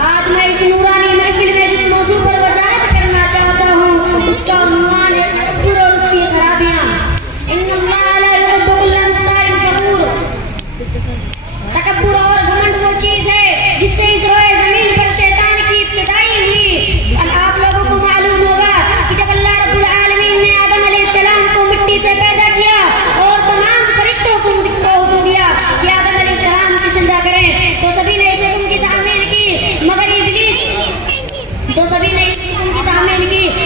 آج میں اس نورانی محفل میں جس موضوع پر وضاحت کرنا چاہتا ہوں اس کا عنوان ہے تکبر اور اس کی خرابیاں۔ ان اللہ لا يحب كل مختال فخور۔ تکبر اور گھمنڈ وہ چیز ہے جس سے اس روئے زمین پر شیطان کی ابتدائی ہوئی۔ آپ لوگوں کو معلوم ہوگا کہ جب اللہ رب العالمین نے آدم علیہ السلام کو مٹی سے پیدا کیا اور تمام فرشتوں کو حکم دیا کہ آدم علیہ السلام کی سجدہ کریں، تو سبھی نے اس حکم کی تعمیل کی،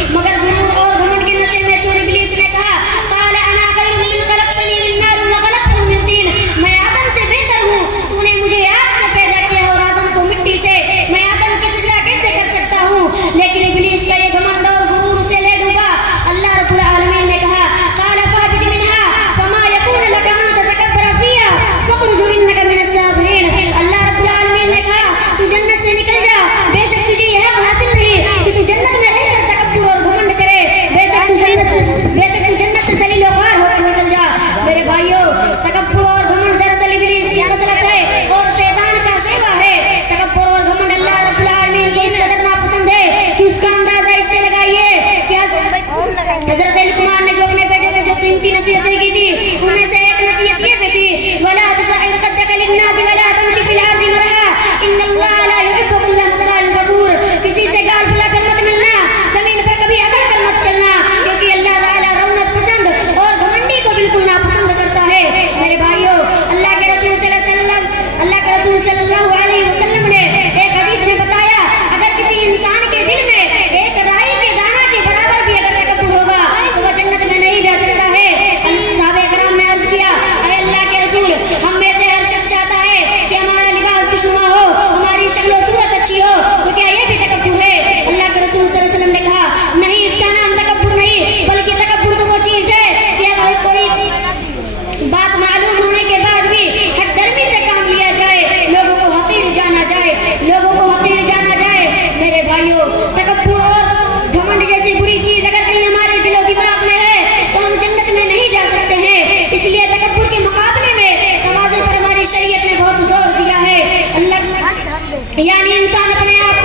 مگر غرور اور گھمنڈ کے نشے میں چور ابلیس نے کہا قال انا خیر من خلقتنی من نار وخلقته من طین، میں آدم سے بہتر ہوں، تو نے مجھے آگ سے پیدا کیا اور آدم کو مٹی سے، میں آدم کی سجدہ کیسے کر سکتا ہوں؟ لیکن ابلیس کا یہ گھمنڈ اور غرور اسے لے ڈوبا۔ اللہ رب العالمین نے کہا قال فاهبط منها فما يكون لك ان تتكبر فيها فاخرج انك من الصاغرين۔ اللہ رب العالمین نے کہا تو جنت سے نکل جا، بے شک تجھے یہ حق حاصل نہیں کہ تو جنت میں رہ کر تکبر اور گھمنڈ کرے، بے شک تو جنت سے ذلیل و خوار ہو کر نکل جا۔ میرے بھائیو، تکبر اور گھمنڈ دراصل ابلیس کی خصلت ہے اور شیطان کا شیوا ہے۔ تکبر اور گھمنڈ اللہ رب العالمین کو اس قدر ناپسند ہے کہ اس کا اندازہ اس سے لگائیے کہ حضرت لقمان نے جو اپنے بیٹے کو جو قیمتی نصیحتیں کی تھی ان میں سے ایک نصیحت یہ بھی تھی ولا تصعر خدك للناس ولا تمشي في الارض مرحا ان اللہ لا يحب كل مختال فخور۔ کسی سے گال بھلا کر مت ملنا، زمین پر کبھی اکڑ کر مت چلنا، کیونکہ اللہ تعالیٰ رونق پسند اور گھمنڈی کو بالکل ناپسند کرتا ہے۔ میرے بھائیو، اللہ کے رسول صلی اللہ علیہ وسلم نے ایک حدیث میں بتایا اگر کسی انسان کے دل میں ایک رائی کے دانہ کے برابر بھی اگر تکبر ہوگا تو وہ جنت میں نہیں جا سکتا ہے۔ صحابہ کرام نے عرض کیا اے اللہ کے رسول، ہم میں سے ہر شخص چاہتا ہے کہ ہمارا لباس خوشنما ہو، ہماری شکل و صورت اچھی ہو، تو کیا یہ بھی تکبر ہے؟ اللہ کے رسول صلی اللہ علیہ وسلم نے کہا نہیں، اس کا نام تکبر نہیں، بلکہ تکبر تو وہ چیز ہے کہ اگر کوئی بات معلوم ہونے کے بعد بھی ہٹ درمی سے کام لیا جائے، لوگوں کو حقیر جانا جائے۔ میرے بھائیو، تکبر اور گھمنڈ جیسی بری چیز اگر کہیں ہمارے دل و دماغ میں ہے تو ہم جنت میں نہیں جا سکتے ہیں۔ اس لیے تکبر کے مقابلے میں توازن پر ہماری شریعت نے بہت زور دیا ہے۔ اللہ یعنی انسان اپنے آپ